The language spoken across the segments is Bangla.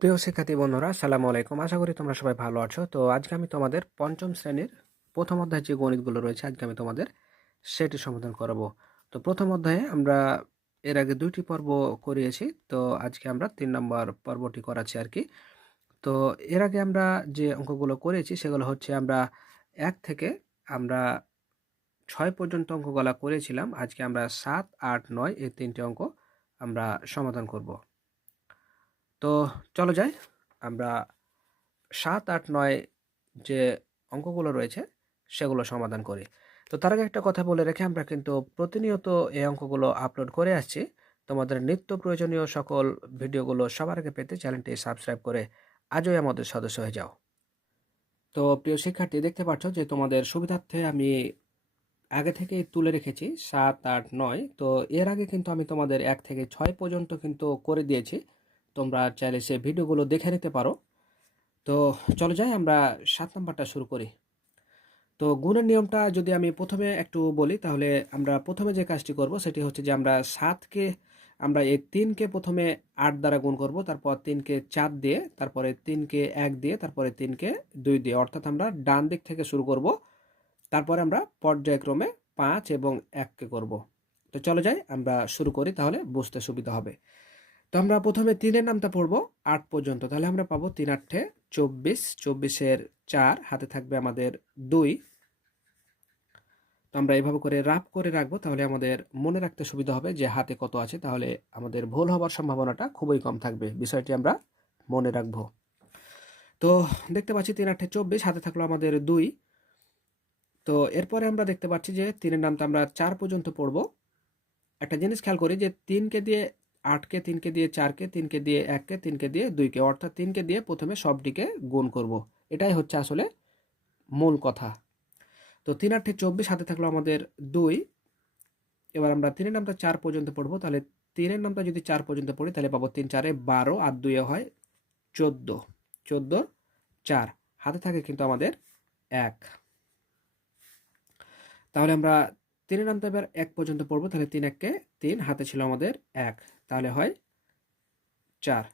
প্রিয় শিক্ষার্থী বন্ধুরা, আসসালামু আলাইকুম। আশা করি তোমরা সবাই ভালো আছো। তো আজকে আমি তোমাদের পঞ্চম শ্রেণীর প্রথম অধ্যায় যে গণিতগুলো রয়েছে, আজকে আমি তোমাদের সেটি সমাধান করাবো। তো প্রথম অধ্যায়ে আমরা এর আগে 2টি পর্ব করিয়েছি। তো আজকে আমরা 3 নম্বর পর্বটি করাচ্ছি আর কি। তো এর আগে আমরা যে অঙ্কগুলো করেছি সেগুলো হচ্ছে আমরা 1 থেকে আমরা 6 পর্যন্ত অঙ্কগুলো করেছিলাম। আজকে আমরা 7, 8, 9 এই 3টে অঙ্ক আমরা সমাধান করব। তো চলো যাই আমরা 7, 8, 9 যে অঙ্কগুলো রয়েছে সেগুলো সমাধান করি। তো তার আগে একটা কথা বলে রেখে আমরা কিন্তু প্রতিনিয়ত এই অঙ্কগুলো আপলোড করে আসছি। তোমাদের নিত্য প্রয়োজনীয় সকল ভিডিওগুলো সবার আগে পেতে চ্যানেলটি সাবস্ক্রাইব করে আজই আমাদের সদস্য হয়ে যাও। তো প্রিয় শিক্ষার্থী, দেখতে পাচ্ছ যে তোমাদের সুবিধার্থে আমি আগে থেকেই তুলে রেখেছি 7, 8, 9। তো এর আগে কিন্তু আমি তোমাদের 1 থেকে 6 পর্যন্ত কিন্তু করে দিয়েছি। তোমরা চাইলে সেই ভিডিওগুলো দেখে নিতে পারো। তো চলো যাই আমরা 7 নাম্বারটা শুরু করি। তো গুণের নিয়মটা যদি আমি প্রথমে একটু বলি, তাহলে আমরা প্রথমে যে কাজটি করব সেটি হচ্ছে যে আমরা 7কে আমরা এই 3কে প্রথমে 8 দ্বারা গুণ করব, তারপর 3কে 4 দিয়ে, তারপরে 3কে 1 দিয়ে, তারপরে 3কে 2 দিয়ে, অর্থাৎ আমরা ডান দিক থেকে শুরু করব। তারপরে আমরা পর্যায়ক্রমে 5 এবং 1কে করব। তো চলো যাই আমরা শুরু করি, তাহলে বুঝতে সুবিধা হবে। তো আমরা প্রথমে 3-এর নামটা পড়বো 8 পর্যন্ত। তাহলে আমরা পাবো 3 8 24, 24-এর 4 হাতে থাকবে আমাদের 2। তো আমরা এইভাবে করে রাফ করে রাখবো, তাহলে আমাদের মনে রাখতে সুবিধা হবে যে হাতে কত আছে। তাহলে আমাদের ভুল হবার সম্ভাবনাটা খুবই কম থাকবে। বিষয়টি আমরা মনে রাখবো। তো দেখতে পাচ্ছি 3 8 24 হাতে থাকলো আমাদের 2। তো এরপরে আমরা দেখতে পাচ্ছি যে 3-এর নামটা আমরা 4 পর্যন্ত পড়বো। একটা জিনিস খেয়াল করি যে 3কে দিয়ে 8কে, 3কে দিয়ে 4কে, 3কে দিয়ে 1কে, 3কে দিয়ে 2কে, অর্থাৎ 3কে দিয়ে প্রথমে সবটিকে গুণ করব। এটাই হচ্ছে আসলে মূল কথা। তো 3 8 24 হাতে থাকলো আমাদের 2। এবার আমরা 3-এর নামটা 4 পর্যন্ত পড়বো। তাহলে 3-এর নামটা যদি 4 পর্যন্ত পড়ি তাহলে পাবো 3 4 12 আর 2 হয় 14, 14 4 হাতে থাকে কিন্তু আমাদের 1। তাহলে আমরা 3-এর নামটা এবার 1 পর্যন্ত পড়বো। তাহলে 3 1 কে 3 হাতে ছিল আমাদের 1, তাহলে হয় 4।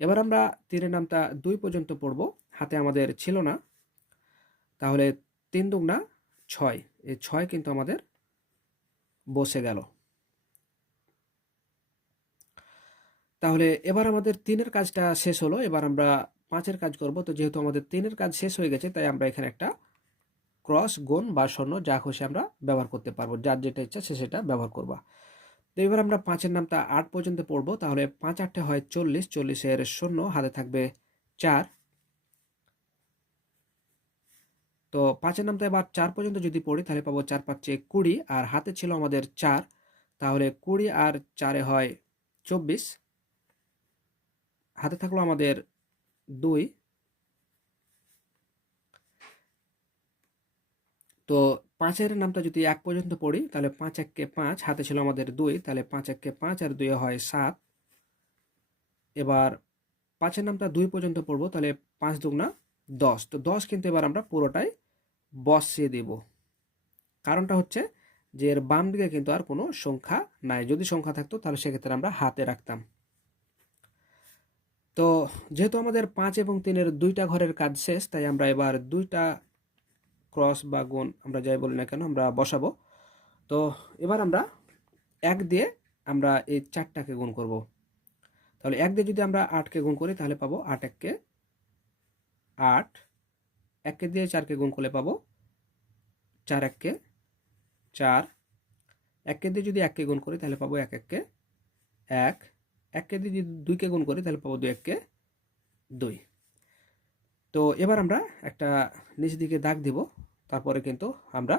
এবার আমরা 3-এর নামটা 2 পর্যন্ত পড়ব, হাতে আমাদের ছিল না। তাহলে 3 দুগুণা 6, এই 6 কিন্তু আমাদের বসে গেল। তাহলে এবার আমাদের 3-এর কাজটা শেষ হলো। এবার আমরা 5-এর কাজ করব। তো যেহেতু আমাদের 3-এর কাজ শেষ হয়ে গেছে, তাই আমরা এখানে একটা ক্রস, গুণ বা শূন্য যা খুশি আমরা ব্যবহার করতে পারবো। যার যেটা ইচ্ছা সে সেটা ব্যবহার করবা। তো এবার আমরা 5-এর নামটা 8 পর্যন্ত পড়বো। তাহলে 5 8 হয় 40, 40-এর শূন্য হাতে থাকবে 4। তো 5-এর নামটা এবার 4 পর্যন্ত যদি পড়ি তাহলে পাবো 4 5 20, আর হাতে ছিল আমাদের 4। তাহলে 20 আর 4 হয় 24, হাতে থাকলো আমাদের 2। তো 5-এর নামটা যদি 1 পর্যন্ত পড়ি তাহলে 5 1 5, হাতে ছিল আমাদের 2, তাহলে 5 1 5 আর 2 হয় 7। এবার 5-এর নামটা 2 পর্যন্ত পড়বো, তাহলে 5 দুগুণা 10। তো 10 কিন্তু এবার আমরা পুরোটাই বসিয়ে দেব। কারণটা হচ্ছে যে এর বাম দিকে কিন্তু আর কোনো সংখ্যা নাই। যদি সংখ্যা থাকতো তাহলে সেক্ষেত্রে আমরা হাতে রাখতাম। তো যেহেতু আমাদের 5 এবং 3-এর 2টা ঘরের কাজ শেষ, তাই আমরা এবার 2টা ক্রস বা গুণ আমরা যাই বলি না কেন আমরা বসাবো। তো এবার আমরা 1 দিয়ে আমরা এই 4টাকে গুণ করব। তাহলে 1 দিয়ে যদি আমরা 8কে গুণ করি তাহলে পাবো 8 1 8, 1কে দিয়ে 4কে গুণ করলে পাবো 4 1 4, 1কে দিয়ে যদি 1কে গুণ করি তাহলে পাবো 1 1 1, 1কে দিয়ে যদি 2কে গুণ করি তাহলে পাবো 2 1 2। তো এবার আমরা একটা নিচ দিকে দাগ দিব, তারপরে কিন্তু আমরা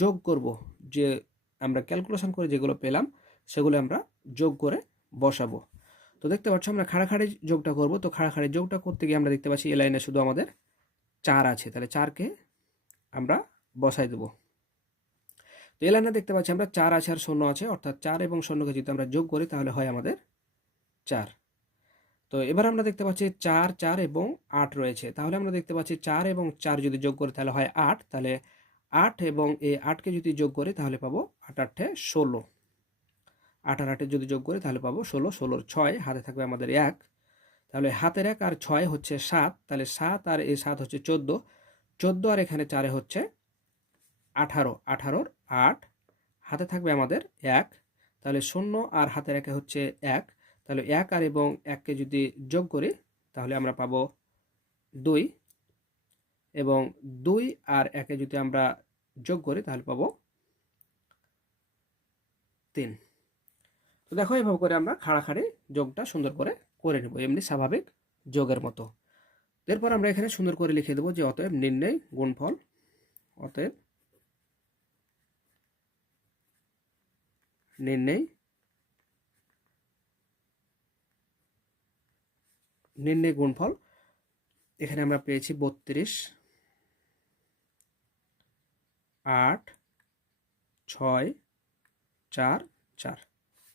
যোগ করব। যে আমরা ক্যালকুলেশন করে যেগুলো পেলাম সেগুলো আমরা যোগ করে বসাবো। তো দেখতে পাচ্ছ আমরা খাড়াখাড়ি যোগটা করব। তো খাড়াখাড়ি যোগটা করতে গিয়ে আমরা দেখতে পাচ্ছি এই লাইনে শুধু আমাদের 4 আছে, তাহলে 4কে আমরা বসাই দেব। তো এই লাইনে দেখতে পাচ্ছি আমরা 4 আছে আর 0 আছে, অর্থাৎ 4 এবং 0কে যদি আমরা যোগ করি তাহলে হয় আমাদের 4। তো এবার আমরা দেখতে পাচ্ছি 4 4 এবং 8 রয়েছে। তাহলে আমরা দেখতে পাচ্ছি 4 এবং 4 যদি যোগ করি তাহলে হয় 8। তাহলে 8 এবং এই 8কে যদি যোগ করি তাহলে পাবো 8 8 16। 8 আর 8 যদি যোগ করি তাহলে পাবো 16, 16 6 হাতে থাকবে আমাদের 1। তাহলে হাতের 1 আর 6 হচ্ছে 7, তাহলে 7 আর এই 7 হচ্ছে 14, 14 আর এখানে 4 হচ্ছে 18, 18 8, হাতে থাকবে আমাদের 1, তাহলে 0 আর হাতের 1 হচ্ছে 1, তাহলে 1 আর এবং 1কে যদি যোগ করি তাহলে আমরা পাবো 2, এবং 2 আর 1-এ যদি আমরা যোগ করি তাহলে পাবো 3। তো দেখো এইভাবে করে আমরা খাড়াখাড়ি যোগটা সুন্দর করে নেব, এমনি স্বাভাবিক যোগের মতো। এরপর আমরা এখানে সুন্দর করে লিখে দেবো যে অতএব নির্ণয় গুণফল, অতএব নির্ণয় গুণফল। এখানে আমরা পেয়েছি 32, 8, 6, 4, 4।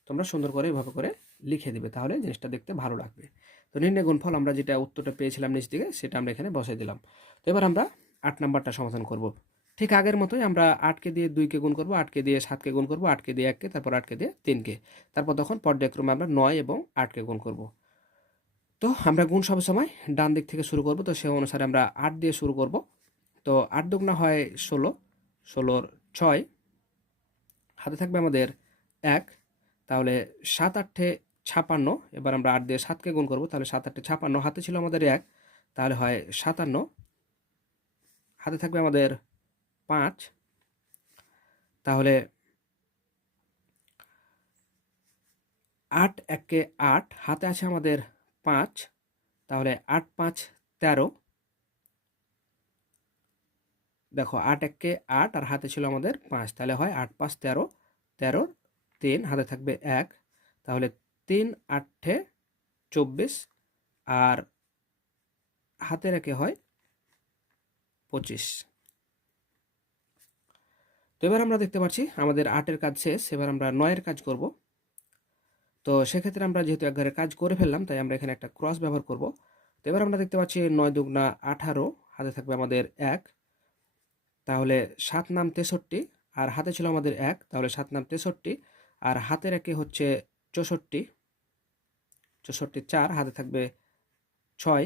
তোমরা সুন্দর করে এভাবে করে লিখে দিবে, তাহলে জিনিসটা দেখতে ভালো লাগবে। তো নির্ণয় গুণফল আমরা যেটা উত্তরটা পেয়েছিলাম নিচ দিকে, সেটা আমরা এখানে বসাই দিলাম। তো এবার আমরা 8 নাম্বারটা সমাধান করব। ঠিক আগের মতোই আমরা 8কে দিয়ে 2কে গুণ করব, 8কে দিয়ে 7কে গুণ করব, 8কে দিয়ে 1কে, তারপর 8কে দিয়ে 3কে, তারপর তখন পর্যায়ক্রমে আমরা 9 এবং 8কে গুণ করব। তো আমরা গুণ সবসময় ডান দিক থেকে শুরু করব, তো সেই অনুসারে আমরা 8 দিয়ে শুরু করব। তো 8 দুগুণা হয় 16, 16 6, হাতে থাকবে আমাদের 1, তাহলে 7 8 56। এবার আমরা 8 দিয়ে 7কে গুণ করব, তাহলে 7 8 56, হাতে ছিল আমাদের 1, তাহলে হয় 57, হাতে থাকবে আমাদের 5, তাহলে 8 1-কে 8, হাতে আছে আমাদের 5, তাহলে 8 5 13। দেখো 8 1-কে 8 আর হাতে ছিল আমাদের 5, তাহলে হয় 8 5 13, 13 3, হাতে থাকবে 1, তাহলে 3 8 24, আর হাতে রেখে হয় 25। তো এবার আমরা দেখতে পাচ্ছি আমাদের 8-এর কাজ শেষ, এবার আমরা 9-এর কাজ করব। তো সেক্ষেত্রে আমরা যেহেতু একবারে কাজ করে ফেললাম, তাই আমরা এখানে একটা ক্রস ব্যবহার করব। তো এবার আমরা দেখতে পাচ্ছি 9 দুগুণা 18, হাতে থাকবে আমাদের 1, তাহলে 7 নাম 63, আর হাতে ছিল আমাদের 1, তাহলে 7 নাম 63, আর হাতের একে হচ্ছে 64, 64 4, হাতে থাকবে 6।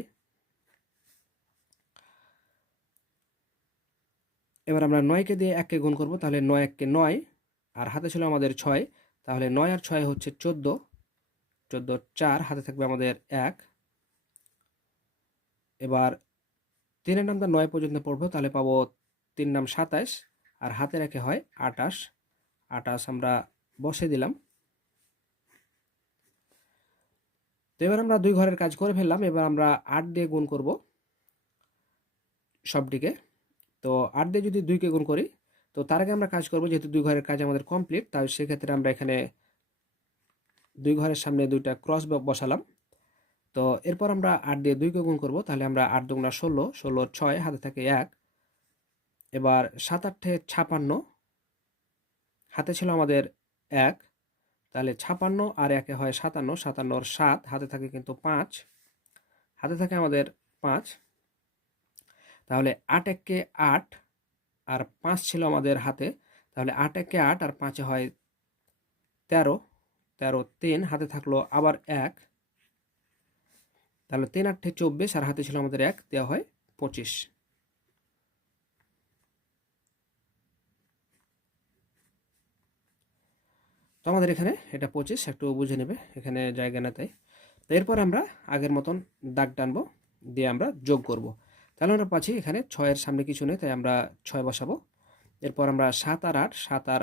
এবার আমরা 9কে দিয়ে 1কে গুণ করব, তাহলে 9 1-কে 9, আর হাতে ছিল আমাদের 6, তাহলে 9 আর 6 হচ্ছে 14, 14 4, হাতে থাকবে আমাদের 1। এবার 3-এর নামটা 9 পর্যন্ত পড়বো, তাহলে পাবো 3 নাম 27, আর হাতে রেখে হয় 28, 28 আমরা বসে দিলাম। তো এবার আমরা 2 ঘরের কাজ করে ফেললাম, এবার আমরা 8 দিয়ে গুণ করব সবটিকে। তো 8 দিয়ে যদি 2কে গুণ করি, তো তার আগে আমরা কাজ করব, যেহেতু 2 ঘরের কাজ আমাদের কমপ্লিট, তাই সেক্ষেত্রে আমরা এখানে 2 ঘরের সামনে 2টা ক্রস বসালাম। তো এরপর আমরা 8 দিয়ে 2কে গুণ করব, তাহলে আমরা 8 দুগুণা 16, 16 6, হাতে থাকে 1। এবার 7 8 56, হাতে ছিল আমাদের 1, তাহলে 56 আর 1-এ হয় 57, 57 7, হাতে থাকে কিন্তু 5, হাতে থাকে আমাদের 5, তাহলে 8 1-কে 8, আর 5 ছিল আমাদের হাতে, তাহলে 8 1-কে 8 আর 5-এ হয় 13, 13 3, হাতে থাকলো আবার 1, তাহলে 3 8 24, আর হাতে ছিল আমাদের 1, দেওয়া হয় 25। তো আমাদের এখানে এটা 25, একটু বুঝে নেবে, এখানে জায়গা না তাই। তো এরপর আমরা আগের মতন দাগ টানবো, দিয়ে আমরা যোগ করব। তাহলে আমরা পাচ্ছি এখানে 6-এর সামনে কিছু নেই, তাই আমরা 6 বসাবো। এরপর আমরা 7 আর 8, 7 আর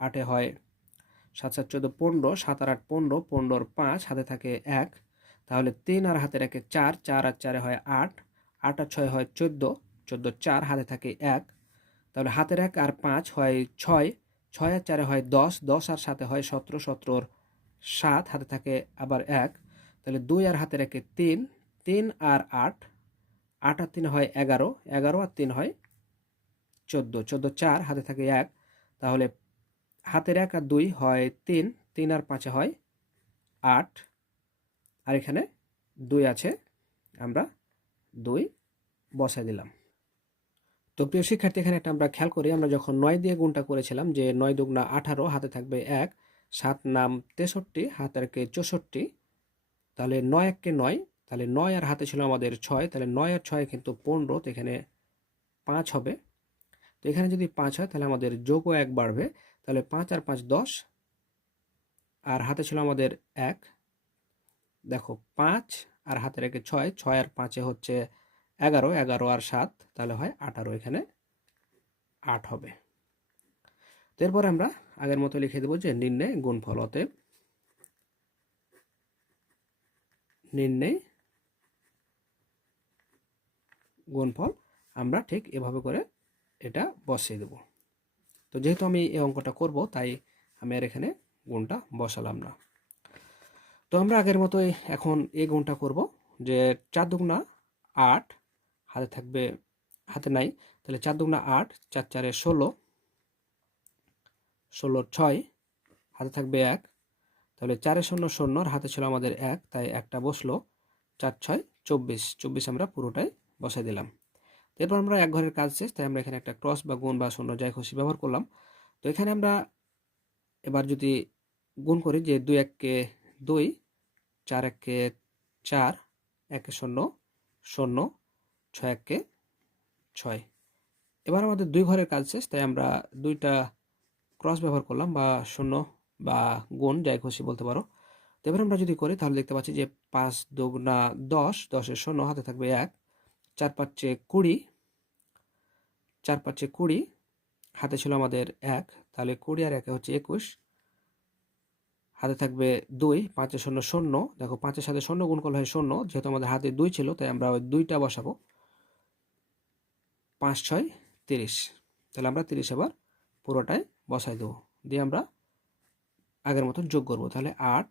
8-এ হয় 7 7 14 15, 7 আর 8 15, 15 5, হাতে থাকে 1, তাহলে 3 আর হাতে রাখে 4, 4 আর 4-এ হয় 8, 8 আর 6 হয় 14, 14 4, হাতে থাকে 1, তাহলে হাতের 1 আর 5 হয় 6, 6 আর 4-এ হয় 10, 10 আর 7-এ হয় 17, 17 7, হাতে থাকে আবার 1, তাহলে 2 আর হাতে রেখে 3, 3 আর 8, 8 আর 3 হয় 11, 11 আর 3 হয় 14, 14 4, হাতে থাকে 1, তাহলে হাতের 1 আর 2 হয় 3, 3 আর 5-এ হয় 8, আর এখানে 2 আছে, আমরা 2 বসাই দিলাম। তো প্রিয় শিক্ষার্থী, এখানে একটা আমরা খেয়াল করি, আমরা যখন 9 দিয়ে গুণটা করেছিলাম, যে 9 দুগুণা 18, হাতে থাকবে 1, 7 নাম 63, হাতে রেখে 64, তাহলে 9 1-কে 9, তাহলে 9 আর হাতে ছিল আমাদের 6, তাহলে 9 আর 6 কিন্তু 15, তো এখানে 5 হবে। তো এখানে যদি 5 হয় তাহলে আমাদের যোগও 1 বাড়বে, তাহলে 5 আর 5 10, আর হাতে ছিল আমাদের 1। দেখো 5 আর হাতে রেখে 6, 6 আর 5 হচ্ছে 11, 11 আর 7 তাহলে হয় 18, এখানে 8 হবে। তো এরপর আমরা আগের মতো লিখে দেবো যে নির্ণয় গুণফল, অতএব নির্ণয় গুণফল আমরা ঠিক এভাবে করে এটা বসিয়ে দেব। তো যেহেতু আমি এই অঙ্কটা করব তাই আমি আর এখানে গুণটা বসালাম না। তো আমরা আগের মতোই এখন এই গুণটা করব, যে 4 দুগুণা 8, হাতে থাকবে, হাতে নাই, তাহলে 4 দুগুণা 8, 4 4 16, 16 6, হাতে থাকবে 1, তাহলে 4 0 0, আর হাতে ছিল আমাদের 1, তাই একটা বসলো, 4 6 24, 24 আমরা পুরোটাই বসাই দিলাম। এরপর আমরা এক ঘরের কাজ শেষ, তাই আমরা এখানে একটা ক্রস বা গুণ বা শূন্য যাই খুশি ব্যবহার করলাম। তো এখানে আমরা এবার যদি গুণ করি, যে 2 1 কে 2, 4 1 কে 4, 1 0 0, 6 1 কে 6। এবার আমাদের দুই ঘরের কাজ শেষ, তাই আমরা দুইটা ক্রস ব্যবহার করলাম বা শূন্য বা গুণ যাই খুশি বলতে পারো। তো এবার আমরা যদি করি তাহলে দেখতে পাচ্ছি যে 5 দুগুণা 10, 10 এর শূন্য, হাতে থাকবে 1, 4 5 20, 4 5 20, হাতে ছিল আমাদের 1, তাহলে 20 আর 1 হচ্ছে 21, হাতে থাকবে 2, 5 0 0, দেখো 5 এর সাথে 0 গুণ করলে হয় 0, যেহেতু আমাদের হাতে 2 ছিল তাই আমরা ওই 2টা বসাবো, 5 6 30, তাহলে আমরা 30 এবার পুরোটাই বসাই দেবো, দিয়ে আমরা আগের মতন যোগ করবো। তাহলে 8,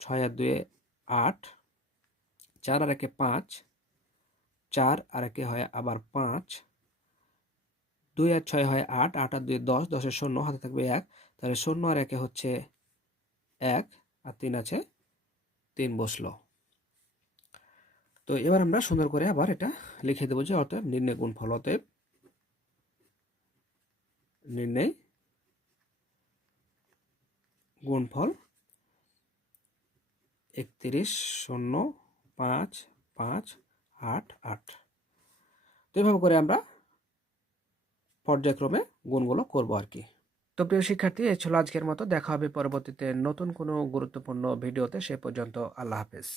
6 আর 2 8, 4 আর 1 5, 4 আর 1 হয় আবার 5, 2 আর 6 হয় 8, 8 আর 2 10, 10 এর শূন্য, হাতে থাকবে 1, তাহলে 0 আর 1 হচ্ছে 1, আর 3 আছে, 3 বসলো। তো এবার আমরা সুন্দর করে আবার এটা লিখে দেবো, যে অতএব নির্ণয় গুণফল, অতএব নির্ণয় গুণফল 31 0 5 5 8 8। তো এভাবে করে আমরা পর্যায়ক্রমে গুণগুলো করবো আর কি। তো প্রিয় শিক্ষার্থী, এই ছিল আজকের মতো, দেখা হবে পরবর্তীতে নতুন কোনো গুরুত্বপূর্ণ ভিডিওতে। সে পর্যন্ত আল্লাহ হাফেজ।